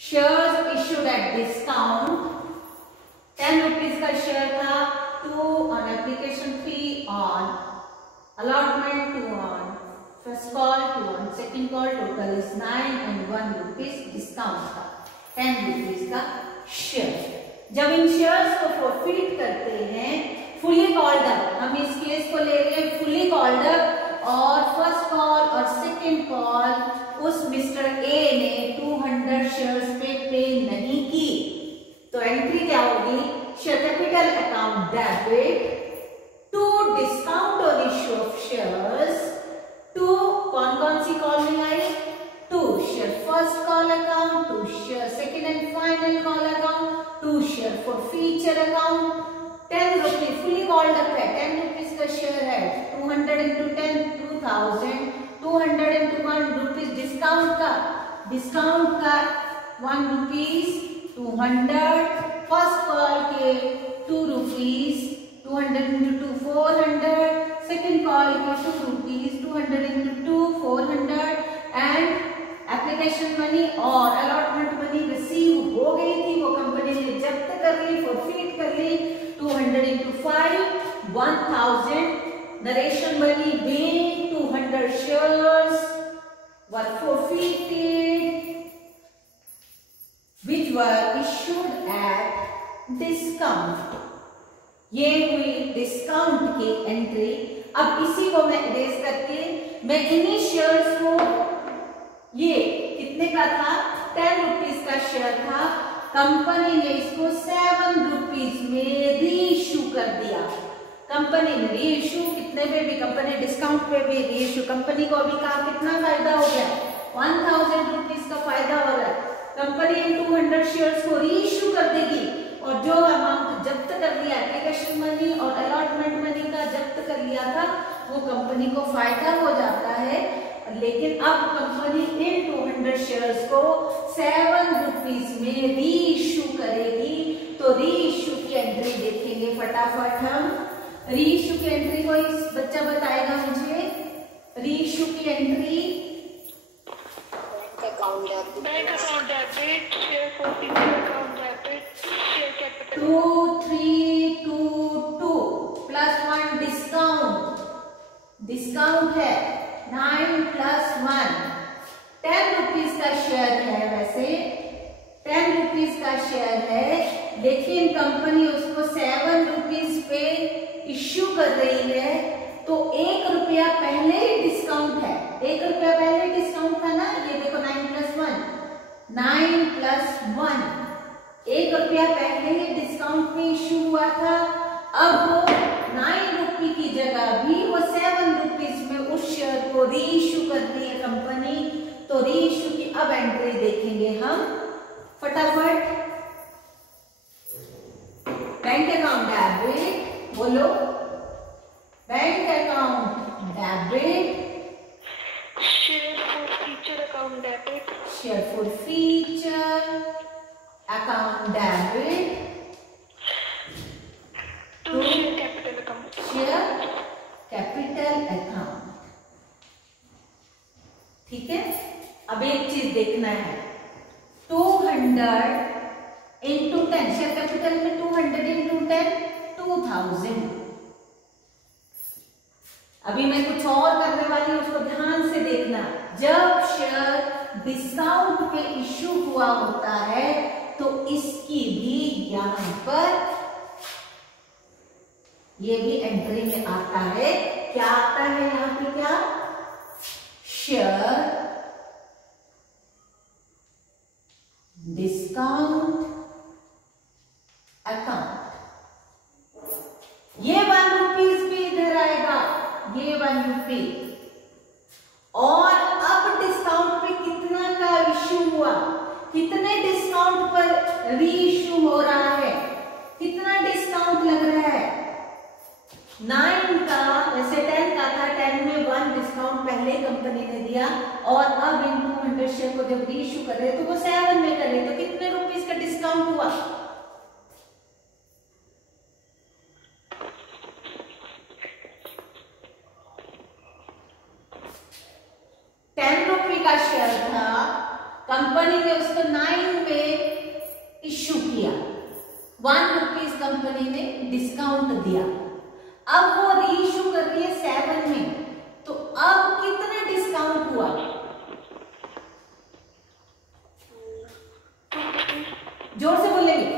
Shares issued at discount 10 rupees का share था, 2 on application fee, on allotment 2 on first call, 2 on second call, total is 9 and 1 rupees discount का 10 rupees का share. जब इन shares को forfeit करते हैं fully called up, हम इस केस को ले रहे हैं फुली कॉल्ड अप, और फर्स्ट कॉल और सेकंड कॉल उस मिस्टर ए ने 200 शेयर्स पे नहीं की, तो एंट्री क्या होगी? Share capital account debit to discount on issue of shares to कौन सी कॉल में आई? To share first call account, to share second and final call account, to share forfeiture account. 10 rupees fully called up है, 10 rupees का share है, 200 into 10 2000, 200 into 1 rupees discount का 1 rupees 200, first call के 2 रुपीज, 200 इंटू 2 400, सेकेंड कॉल के 2 rupees, 200 into 2 400, and application money और allotment money receive हो गई थी, वो कंपनी ने जब्त कर ली, फॉरफिट कर ली, 200 into 5 1000, narration money being 200 shares were forfeited which were issued at discount। ये हुई डिस्काउंट की एंट्री। अब इसी को मैं इरेज करके मैं इन्हीं शेयर्स को, ये कितने का था? 10 रुपीज का शेयर था, कंपनी ने इसको 7 रुपीज में रीइश्यू कर दिया। कंपनी ने रीइश्यू कितने पे भी, कंपनी डिस्काउंट पे भी रीइश्यू, कंपनी को अभी का कितना फायदा हो गया? 1000 रुपीज का फायदा हो रहा है। कंपनी इन 200 शेयर्स को रीइश्यू कर देगी और जो अमाउंट जब्त कर लिया एप्लीकेशन मनी और अलॉटमेंट मनी का जब्त कर लिया था वो कंपनी को फायदा हो जाता है। लेकिन अब कंपनी इन 200 शेयर्स को 7 रुपीज में रीइश्यू करेगी, तो रीइश्यू की एंट्री देखेंगे फटाफट हम। रीइश्यू की एंट्री कोई बच्चा बताएगा मुझे? रीइश्यू की entry bank account debit, share forfeiture account debit, share capital 2322 plus 1 discount है 9 प्लस 1, 10 रुपीज का शेयर है, वैसे 10 रुपीज का शेयर है, लेकिन कंपनी उसको 7 रुपीज पे इश्यू कर रही है, तो 1 रुपया पहले ही डिस्काउंट है। 1 रुपया पहले डिस्काउंट था ना, ये देखो 9 प्लस 1, 9 प्लस 1, 1 रुपया पहले ही डिस्काउंट पे इश्यू हुआ था। अब वो 9 रुपये की जगह भी वो 7 रुपीज में उस शेयर को रीइश्यू करती है कंपनी, तो रीइश्यू की अब एंट्री देखेंगे हम फटाफट। बैंक अकाउंट डेबिट, बोलो bank account debit, share forfeiture account debit, share forfeiture account debit to share capital account, share capital account. ठीक है, अब एक चीज देखना है, 200 इंटू 10, शेयर कैपिटल में 200 इंटू 10 2000। अभी मैं कुछ और करने वाली हूं, उसको ध्यान से देखना। जब शेयर डिस्काउंट पे इश्यू हुआ होता है तो इसकी भी यहां पर ये भी एंट्री में आता है। क्या आता है यहां पे? क्या? शेयर डिस्काउंट अकाउंट, ये 1 रुपीज भी इधर आएगा, ये 1 रुपी। और अब डिस्काउंट पे कितना का इश्यू हुआ, कितने डिस्काउंट पर री इश्यू हो रहा है, कितना डिस्काउंट लग रहा है? 9 का, वैसे 10 का था, 10 में 1 डिस्काउंट पहले कंपनी ने दिया, और अब इन 200 शेयर को जब री इश्यू कर रहे तो वो 7 में कर रहे, तो कितने रुपीस का डिस्काउंट हुआ? 10 रुपये का शेयर था, कंपनी ने उसको 9 में इश्यू किया, 1 रुपीज कंपनी ने डिस्काउंट दिया। अब वो री इश्यू कर रही है 7 में, तो अब कितना डिस्काउंट हुआ? 2 rupees. जोर से बोलेंगे।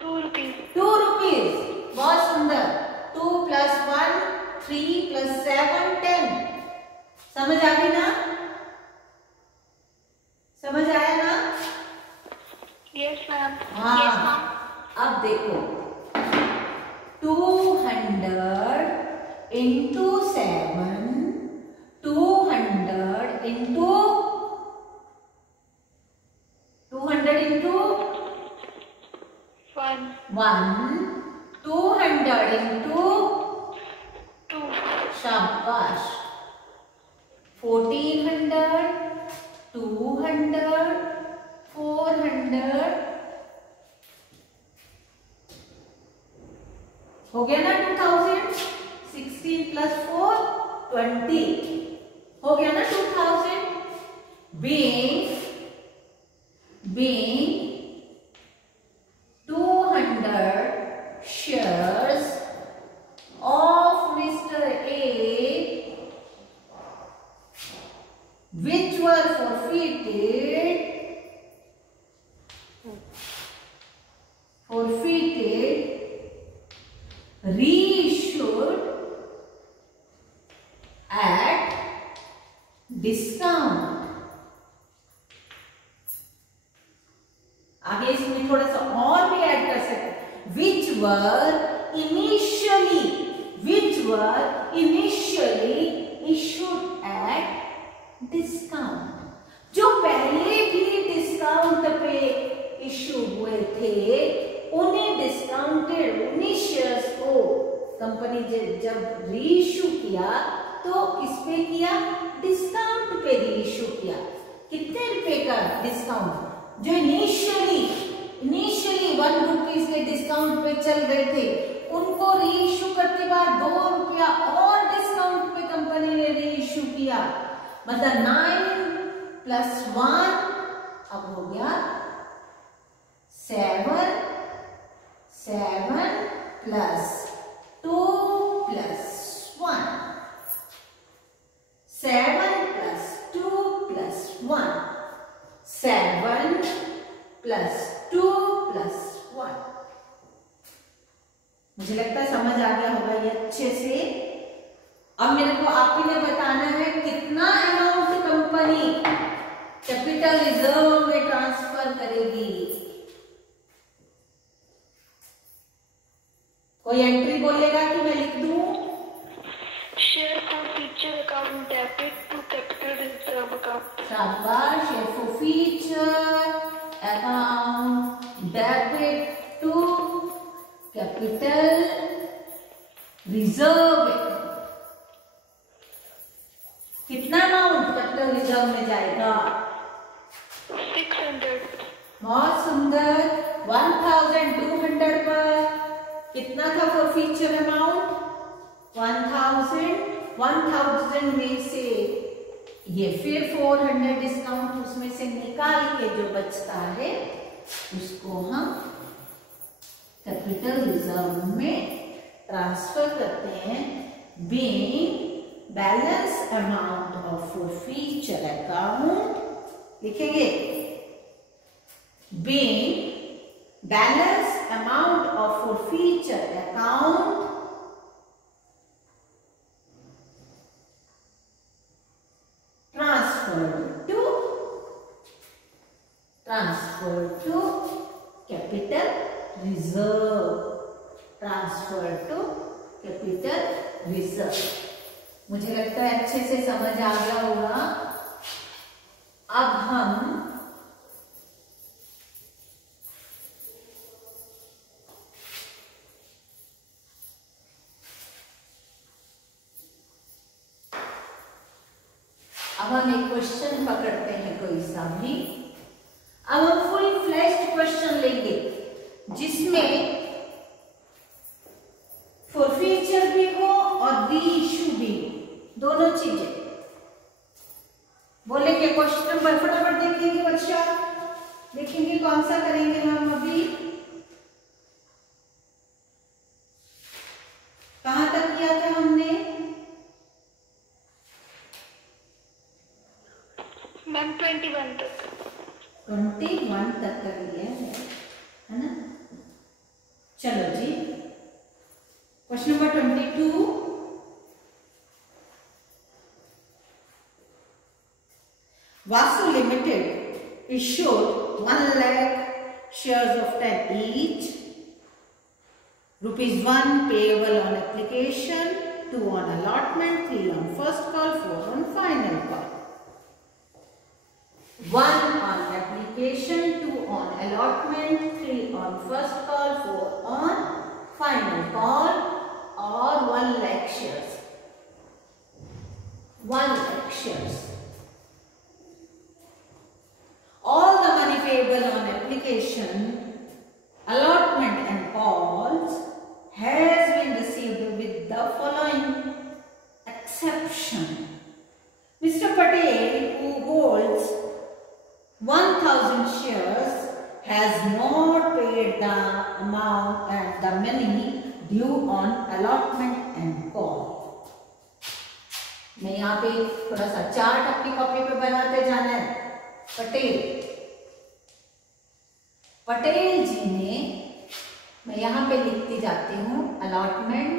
2 rupees. 2 रुपीज। बहुत सुंदर। 2 + 1 3 + 7 10। समझ आ गई ना? समझ आया ना? Yes, ma'am. हाँ। अब देखो 200 into 7, 200 into 1, 1, 200 into 2, शाबाश 1400, 200, 400 हो गया ना 2000। 16 + 4 20 हो गया ना 2000। being 200 shares of Mr. A which were forfeited reissued at discount। आगे इसमें थोड़ा सा और भी ऐड कर सकते हैं। which were initially issued at discount। जो पहले भी डिस्काउंट पे इश्यू हुए थे, उन्हें डिस्काउंटेड 19 शेयर्स को कंपनी जब री इश्यू किया तो किस पे किया? डिस्काउंट पे री इश्यू किया। कितने रुपए का डिस्काउंट? जो इनिशियली 1 रुपीज के डिस्काउंट पे चल रहे थे, उनको री इश्यू करते बाद 2 रुपया और डिस्काउंट पे कंपनी ने री इश्यू किया। मतलब 9 + 1 अब हो गया 7 + 2 + 1 7 + 2 + 1 7 + 2 + 1। मुझे लगता है समझ आ गया होगा ये अच्छे से। अब मेरे को आप ही ने बताना है कितना अमाउंट कंपनी कैपिटल रिजर्व में ट्रांसफर करेगी। कोई एंट्री बोलेगा कि मैं लिख दूं? Share for future account debit to capital reserve account. शाबाश। Share forfeiture account debit to capital reserve. कितना अमाउंट कैपिटल रिजर्व में जाएगा? 600. बहुत सुंदर। 1200 पर कितना था फॉर फ्यूचर अमाउंट? 1000 में से ये फिर 400 डिस्काउंट उसमें से निकाल के जो बचता है उसको हम कैपिटल रिजर्व में ट्रांसफर करते हैं। Being balance amount of future account लिखेंगे। Being balance amount of future account transfer to capital reserve। Transfer to capital reserve. मुझे लगता है अच्छे से समझ आ गया होगा। अब हम एक क्वेश्चन पकड़ते हैं कोई सा भी। अब हम फुल फ्लेश्ड क्वेश्चन लेंगे जिसमें फॉरफीचर भी हो और री इश्यू भी हो, दोनों चीजें बोलेंगे। है, क्वेश्चन नंबर फटाफट देखेंगे बच्चा, देखेंगे कौन सा करेंगे हम अभी। कहां तक किया था हमने? मैम 21 तक। 21 तक कर लिया है ना। चलो जी, question number 22। Vasu Limited issued 1 lakh shares of 10 each. Rupees 1 payable on application, 2 on allotment, 3 on first call, 4 on final call. 1 on application, 2 on allotment, 3 on first call, 4 on final call, or 1 lakh shares. 1 lakh shares. All the money payable on application, allotment and calls has been received with the following exception. Mr. Patel, who holds 1000 shares, has not paid the amount and the money due on allotment and call. मैं यहाँ पे थोड़ा सा chart अपनी copy पे बनाते जाना है। पटेल जी ने, मैं यहां पे लिखती जाती हूं, allotment,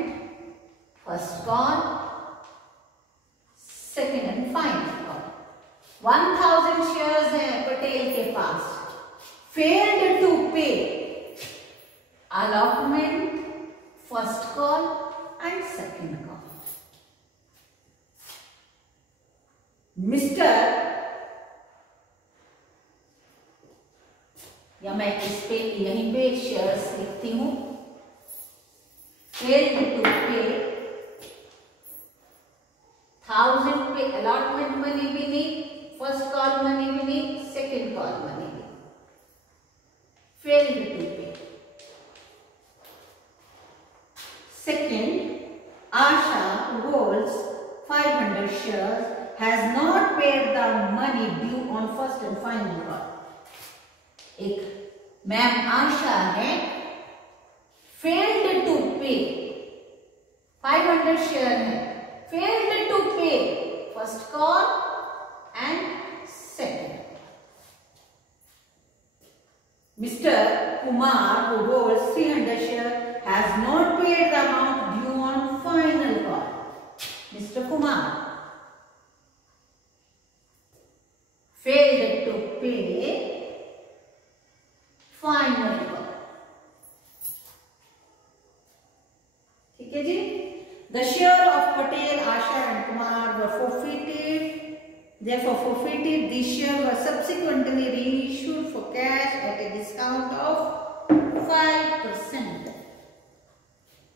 first call, second and final call. 1000 shares हैं पटेल के पास। फेल्ड टू पे allotment, first call and second call. Mister, या मैं इस पे यहीं पे शेयर्स लिखती हूं, फेल्ड टू पे 1000 पे अलॉटमेंट मनी भी नहीं, फर्स्ट कॉल मनी भी नहीं, सेकेंड कॉल मनी भी, फेल्ड टू पे। Second, Asha holds 500 shares has not paid the money due on first and final call. एक मैम आशा है, फेल्ड टू पे, 500 शेयर है, फेल्ड टू पे first call and second. Mister Kumar, who holds 300 shares, has not paid the amount due on final call. Mr. Kumar failed to pay final call. ठीक है जी। The share of Patel, Asha and Kumar were forfeited, therefore forfeited. These shares were subsequently reissued for cash at a discount of 5%.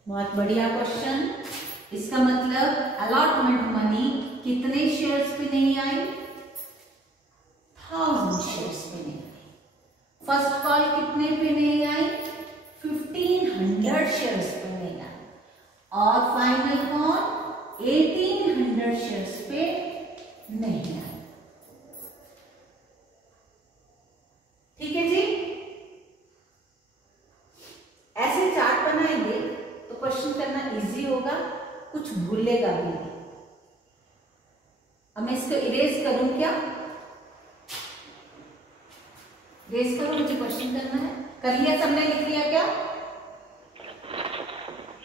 बहुत बढ़िया question. इसका मतलब allotment money कितने shares पे नहीं आई? 1000 शेयर्स पे नहीं। फर्स्ट कॉल कितने पे नहीं आई? 1500 शेयर्स पे नहीं आई। और फाइनल कॉल 1800 शेयर्स पे नहीं आई। ठीक है जी। ऐसे चार्ट बनाएंगे तो क्वेश्चन करना इजी होगा, कुछ भूलेगा भी नहीं। अब मैं इसको इरेज करूं क्या? रेस करो, मुझे क्वेश्चन करना है। कर लिया सबने? लिख लिया क्या?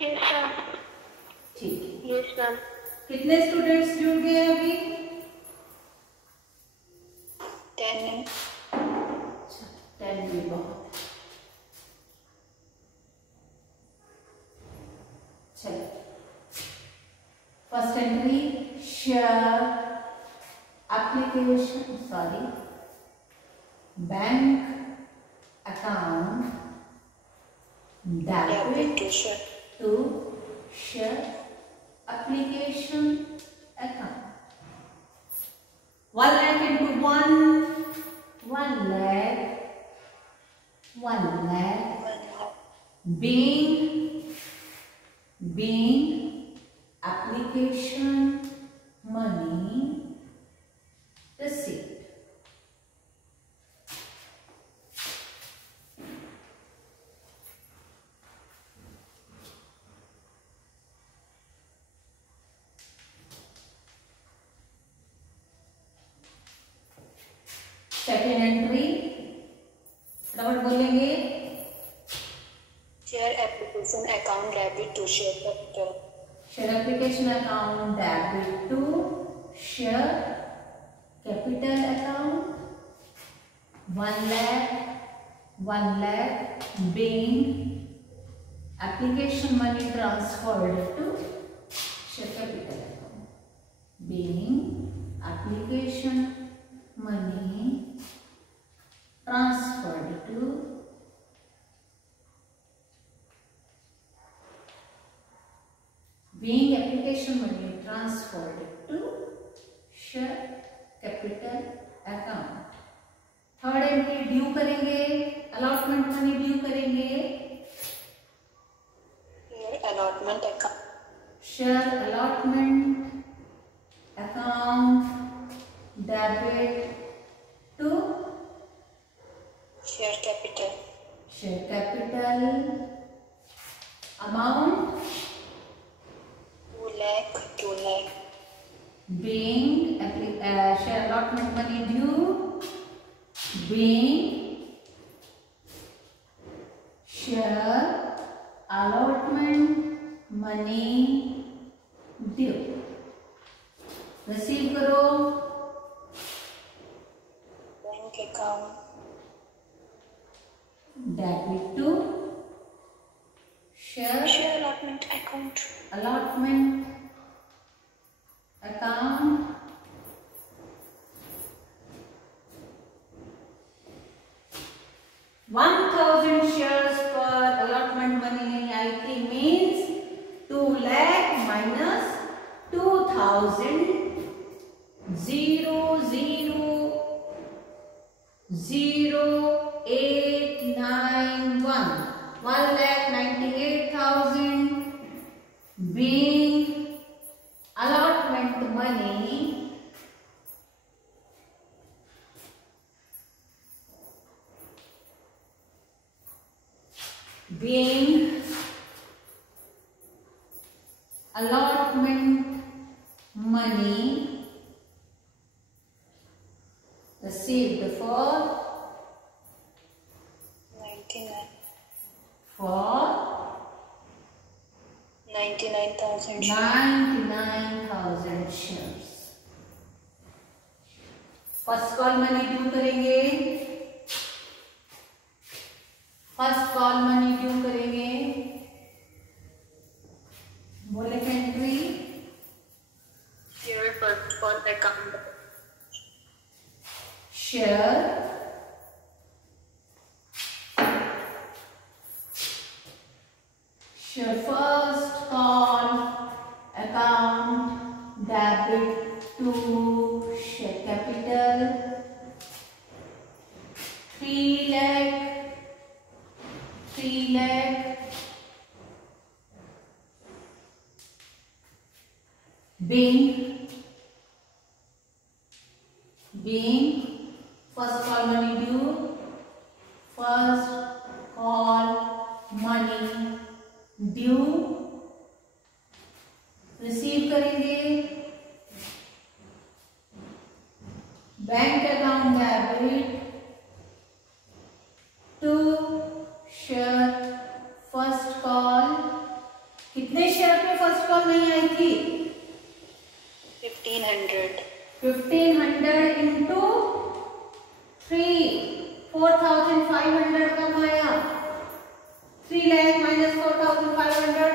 Yes ma'am. ठीक है। Yes ma'am. कितने स्टूडेंट्स जुड़ गए हैं अभी? 10। अच्छा, 10 भी बहुत। चलो, first entry share application, sorry, bank account debit to share application account. 1 lakh into 1 lakh, 1 lakh being application money received. Second entry फटाफट बोलेंगे। Share application account debit to share capital. Share application account debit to share capital account 1 lakh being application money transferred to share capital account, being application money transferred to share capital account। Third entry due करेंगे, allotment money due करेंगे। Allotment account, share allotment account debit to share capital. Share capital amount 2 lakh being share allotment money due being share allotment money due। Receive करो bank account debit to share allotment account allotment account 1000 shares पर allotment money नहीं आई थी, means 2 lakh minus 2000 0,00891 1,98,000 being allotment money received for 99,000 shares। First call money due करेंगे, बोले entry share for account share first call account debit to share capital 3 lakh being first call money due, receive करेंगे bank account debit to share first call. कितने share पे first call नहीं आई थी? 1500 into 3 4500 कम आया। 3 lakh minus 4500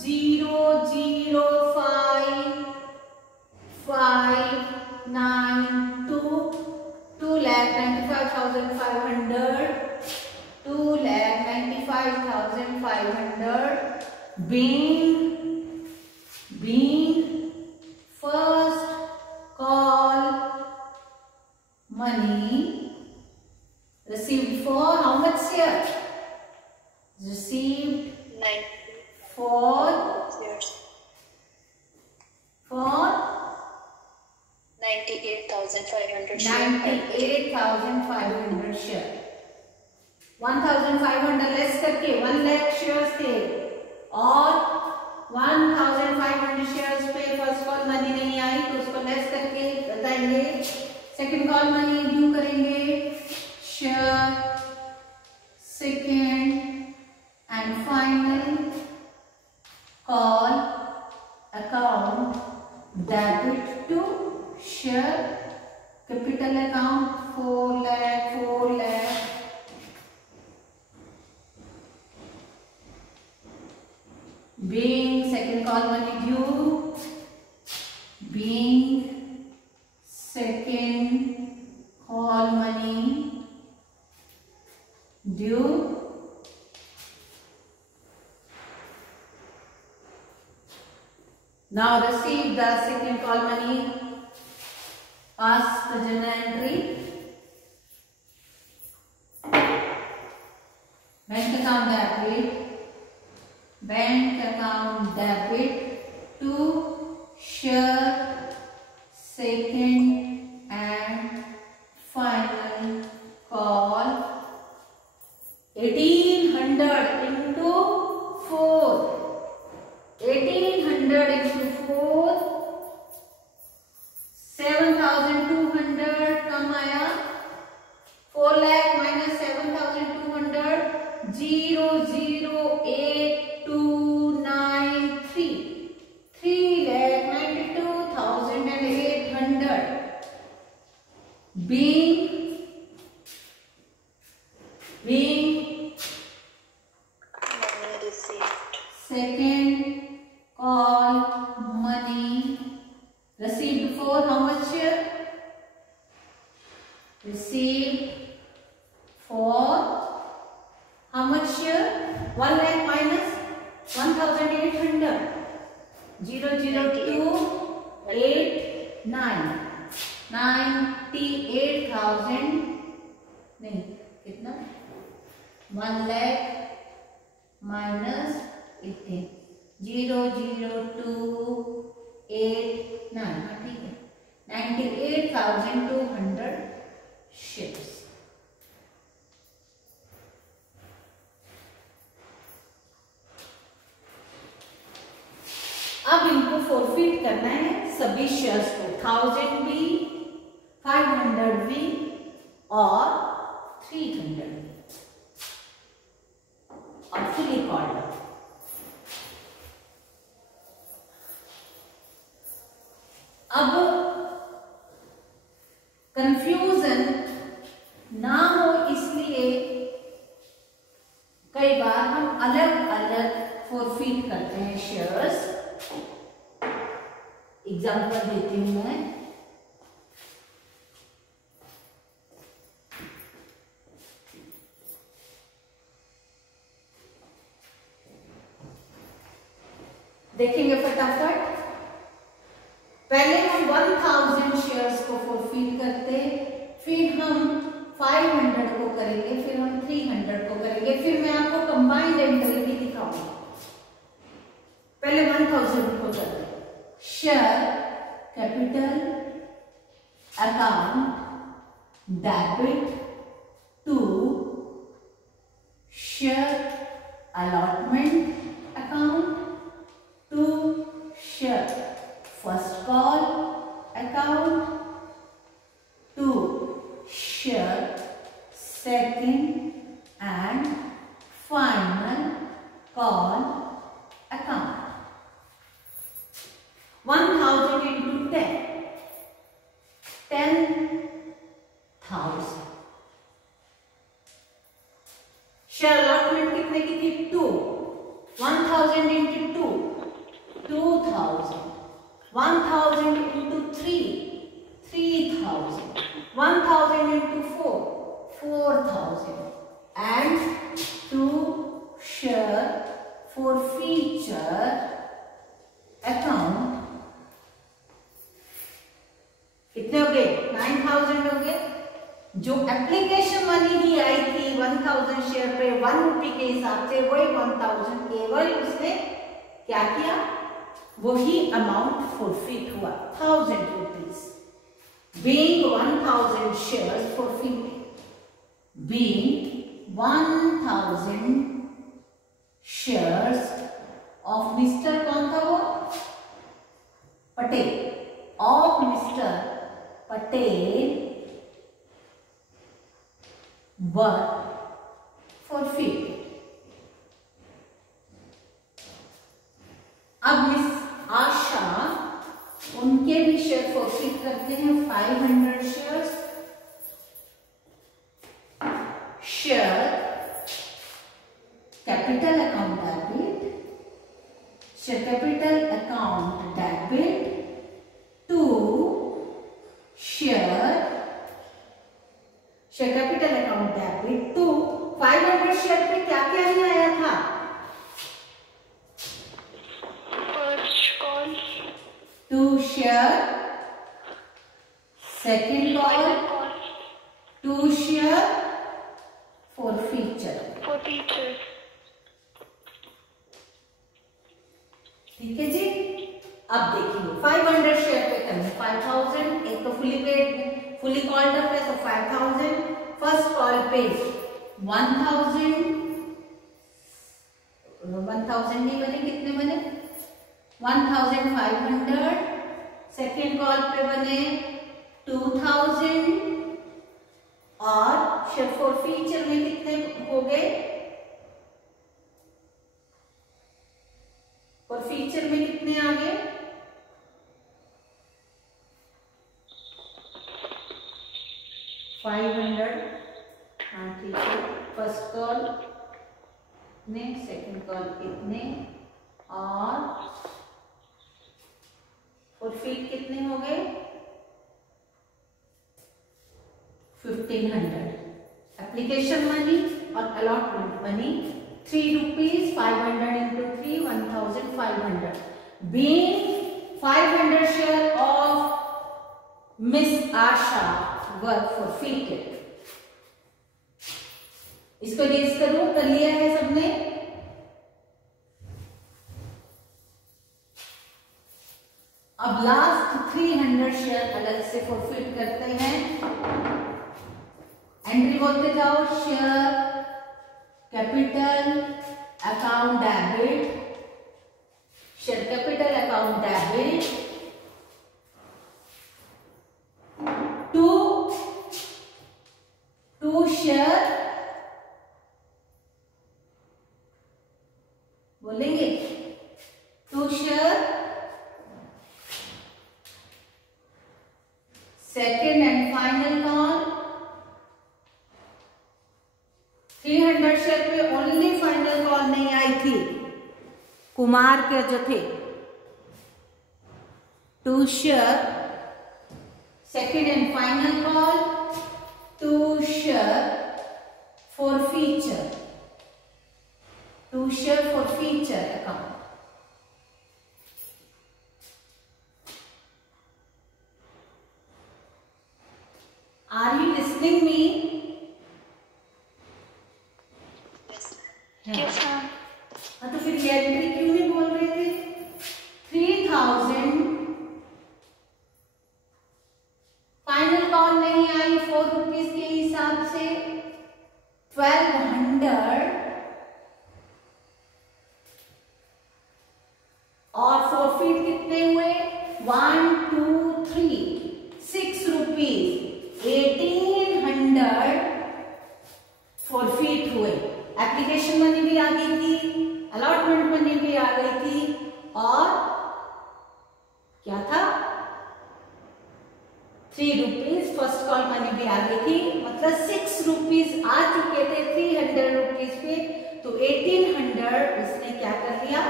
0,0592 2,95,500 2,95,500 being first call money received for how much share? Received 98,500 98,500 share. 1,500 less करके 1 lakh shares थे और 1,500 शेयर्स पे फर्स्ट कॉल मनी नहीं आई तो उसको लेस करके बताएंगे। सेकंड कॉल मनी ड्यू करेंगे। share capital account 4 lakh, 4 lakh. Being second call money due, being second call money due, now receive the second call money, past the journal entry, bank account debit, bank account debit to share second and final call 1800 into 4, 1800 into 4, 7200 कम आया, 4 lakh minus 7200, 008,293, 3,92,800. Being Money received. second call money received for how much? Received for how much? 1 lakh minus 1,800, 00289, 98,000 नहीं कितना, 1 lakh minus 18, 00289, हाँ ठीक है, 98,200 shares. अब इनको forfeit करना है सभी शेयर्स को, 1000 भी, 500 भी और 300 भी, और फुली कॉल्ड अप. अब कंफ्यूजन ना हो इसलिए कई बार हम अलग अलग फोरफिट करते हैं शेयर्स. एग्जाम्पल देती हूं मैं. देखेंगे फटाफट. पहले हम 1000 शेयर्स को फोरफिट करते, फिर हम 500 को करेंगे, फिर हम 300 को करेंगे, फिर मैं आपको कंबाइंड एंट्री भी दिखाऊंगा. पहले 1000 को करते. Share capital account debit to share allotment account to share first call account to share second and final call account. 1000 into 10, 10,000. Share allotment कितने की थी? 2. 1000 into 2, 2000. 1000 into 3, 3000. 1000 into 4, 4000. And to share forfeiture account कितने हो गए? 9000 हो गए. जो application money ही आई थी 1000 शेयर पे 1 रुपये के हिसाब से, वही 1000 केवल उसने क्या किया, वही अमाउंट फोरफिट हुआ 1000 rupees. Being 1000 shares forfeited, being 1000 shares of mister, कौन था वो? Patel. Of mister Patel were forfeited. अब मिस आशा उनके भी शेयर फॉरफिट करते हैं 500 shares. Share capital account debit. Share capital account debit to share capital account debit to 500 share पे क्या क्या नहीं आया था? First call. To share. Second call. To share. Forfeiture. Forfeiture. ठीक है जी। अब देखिए 500 शेयर पे करना 5000, एक तो fully paid fully called up है तो 5000, फर्स्ट कॉल पे 1000 नहीं बने, कितने बने 1500, सेकेंड कॉल पे बने 2000 और शेयर फॉरफीचर में कितने हो गए, फॉरफीचर में कितने आ गए 500। हाँ ठीक है, फर्स्ट कॉल इतने, सेकंड कॉल इतने और फॉरफीट कितने हो गए 1500। एप्लीकेशन मनी और allotment money 3 rupees, 500 into 3, 1500. Being 500 share of Miss Asha were forfeited. इसको रेज करो, कर लिया है सबने। अब लास्ट 300 शेयर अलग से फॉरफिट करते हैं। एंट्री बोलते जाओ, share capital account debit, share capital account debit to share, बोलेंगे to share second and final call. 300 share पे ओनली फाइनल कॉल नहीं आई थी, कुमार के जो थे। To share second and final call, to share forfeiture, to share forfeiture account. Are you listening me? Yes, ma'am. हाँ तो फिर ये एंट्री क्यों नहीं बोल रहे थे? 3000 फाइनल कॉल नहीं आई 4 रुपीज के हिसाब से, 1200 और फॉरफिट कितने हुए 1 2 3 6 रुपीज, 1800 फॉरफिट हुए। एप्लीकेशन मनी भी आ गई थी, अलॉटमेंट मनी भी आ गई थी और क्या था 3 रुपीज फर्स्ट कॉल मनी भी आ गई थी, मतलब 6 रुपीज आ चुके थे 300 रुपीज पे। तो 1800 उसने क्या कर लिया,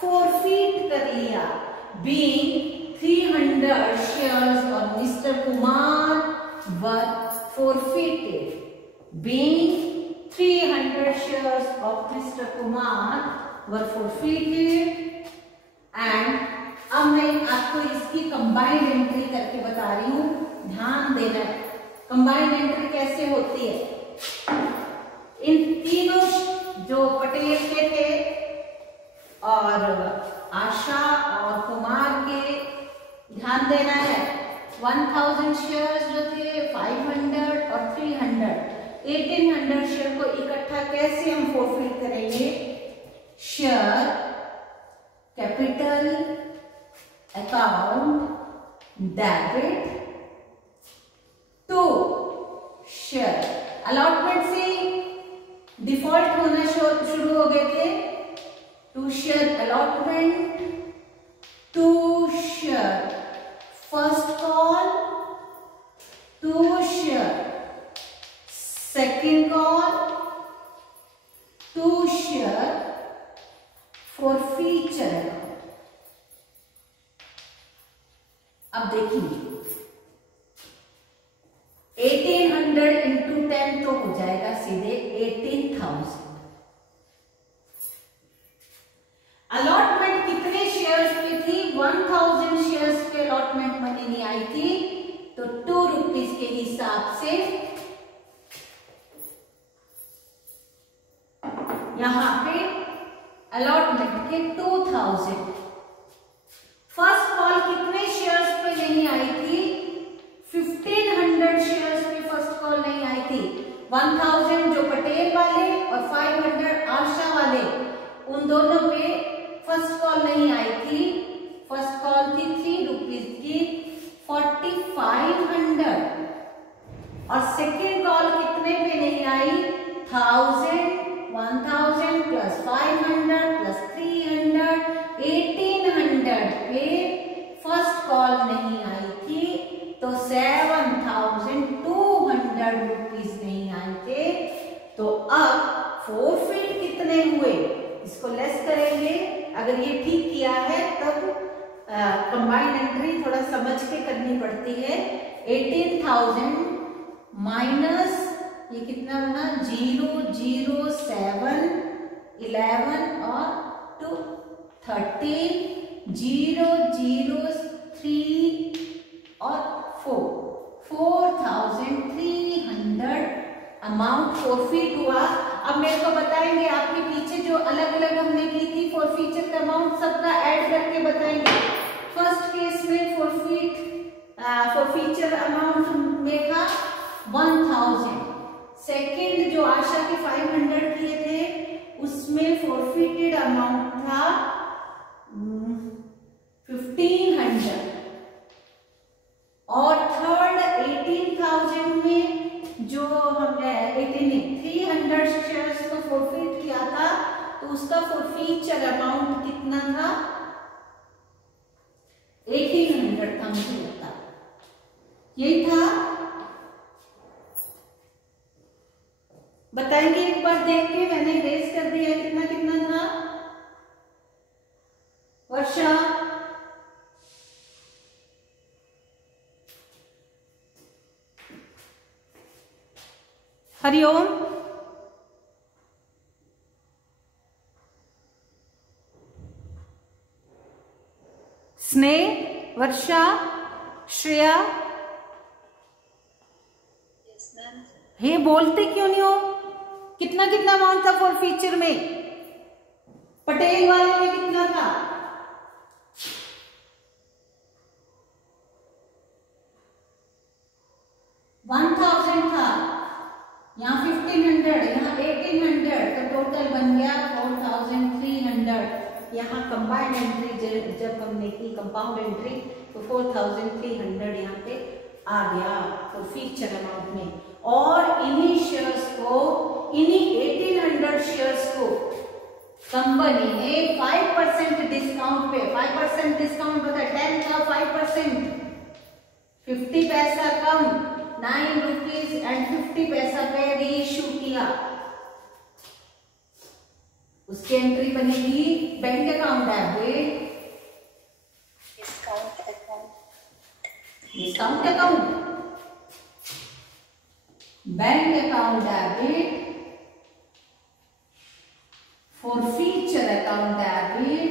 फॉरफिट कर लिया। Being 300 shares of Mr. Kumar were forfeited. Being 300 shares of Mr. Kumar were forfeited. And अब मैं आपको इसकी कंबाइंड एंट्री करके बता रही हूँ, ध्यान देना है। कंबाइंड एंट्री कैसे होती है? इन तीनों जो पटेल के थे और आशा और कुमार के, ध्यान देना है 1000 शेयर्स जो थे 500 और 300, 1800 शेयर को इकट्ठा कैसे हम फॉरफिट करेंगे? Share capital account debit to share. Allotment से डिफॉल्ट होना शुरू हो गए थे। To share allotment, to share first call second call to share forfeiture account. अब देखिए 1800 इंटू 10 तो हो जाएगा सीधे 18,000। अलॉटमेंट कितने शेयर्स पे थी? 1000 शेयर्स पे अलॉटमेंट मनी नहीं आई थी, तो 2 रुपीज के हिसाब से यहां पे अलॉटमेंट के 2000। फर्स्ट कॉल कितने शेयर्स पे नहीं आई थी? 1500 शेयर्स पे फर्स्ट कॉल नहीं आई थी। 1000 जो पटेल वाले और 500 आशा वाले, उन दोनों पे फर्स्ट कॉल नहीं आई थी। फर्स्ट कॉल थी 3 रुपीज की 4500। और सेकेंड कॉल कितने पे नहीं आई? 1000 प्लस 500 प्लस 300 1800 पे फर्स्ट कॉल नहीं आई थी, तो 7200 रुपीज नहीं आए थे। तो अब फोरफिट कितने हुए इसको लेस करेंगे। अगर ये ठीक किया है तब कंबाइंड एंट्री थोड़ा समझ के करनी पड़ती है। 18,000 माइनस ये कितना बना? 0 0 7 11 और 2 13 0 0 3 और 4 4300 अमाउंट फोरफिट हुआ। अब मेरे को बताएंगे आपके पीछे जो अलग अलग हमने की थी फोरफीचर का अमाउंट सबका ऐड करके बताएंगे। फर्स्ट केस में फोरफीचर अमाउंट में था 1000। सेकेंड जो आशा के 500 किए थे उसमें फोरफिटेड अमाउंट था 1500। और थर्ड 18,000 में जो हमने 300 शेयर्स को फोरफिट किया था, तो उसका फोरफीचर अमाउंट कितना था? 1800 था, मुझे लगता यही था। बताएंगे एक बार देख के, मैंने रेस कर दिया कितना कितना था। वर्षा हरिओम स्नेह वर्षा श्रेया हे बोलते क्यों नहीं हो? कितना कितना अमाउंट था फोरफीचर में? पटेल वाले में कितना था? $1000 था, यहाँ 1500, यहाँ 1800, तो टोटल बन गया 4300। यहाँ कंबाइंड एंट्री जब हमने की कंपाउंड एंट्री, तो 4300 यहाँ पे आ गया फोरफीचर अमाउंट में। और इन्हीं शेयर्स को, इन्हीं 1800 शेयर्स को कंपनी ने 5% डिस्काउंट पे, 5% डिस्काउंट पता है 10 का 5%, 50 पैसा कम 9 रुपीज एंड 50 पैसा पे रीइश्यू किया। उसकी एंट्री बनेगी bank account debit, discount account, bank account debit, forfeiture account debit.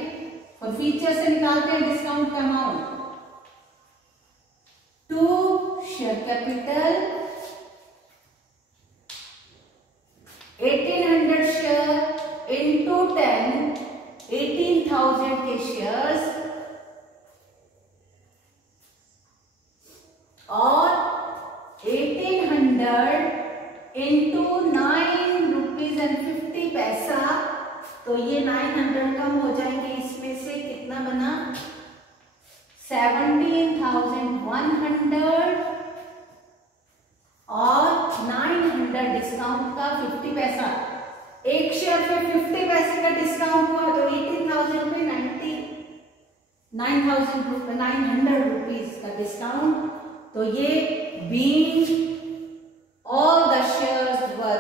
Forfeiture से निकालते हैं डिस्काउंट का amount to share capital 1800 share into 10, 18,000 के शेयर्स और 1800 इंटू 9 रुपीज एंड 50 पैसा। तो ये 900 कम हो जाएंगे, इसमें से कितना बना? 17,100 और 900 डिस्काउंट का 50 पैसा। एक शेयर पे 50 पैसे का डिस्काउंट हुआ, तो 18,000 पे 900 रुपीज का डिस्काउंट। तो ये being all the shares were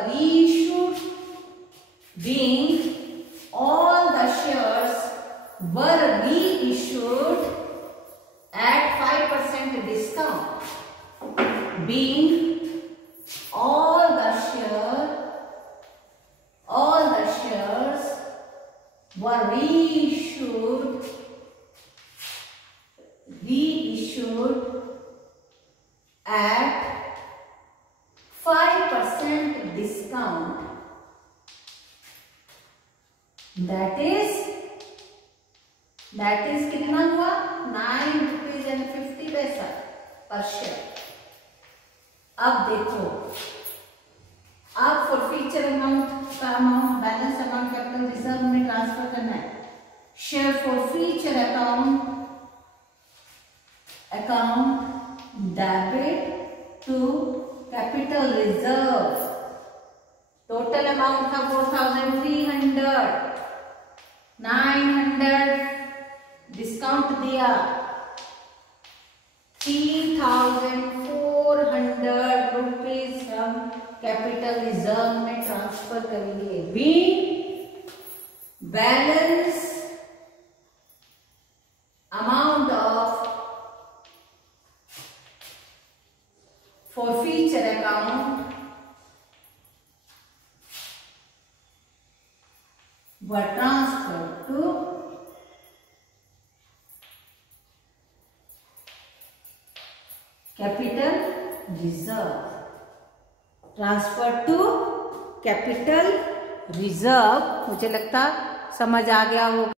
being all the shares were reissued at 5% discount. That is कितना हुआ? 9.50 rupees पर शेयर. अब देखो, अब फॉरफीचर अमाउंट का amount, balance amount capital reserve में ट्रांसफर करना है. Share forfeiture account debit to capital reserve. Total amount था 4,300. 900 डिस्काउंट दिया, 3,400 रुपीज हम कैपिटल रिजर्व में ट्रांसफर करेंगे. Be balance amount of forfeiture account were transferred to capital reserve. Transferred to capital reserve. मुझे लगता समझ आ गया होगा.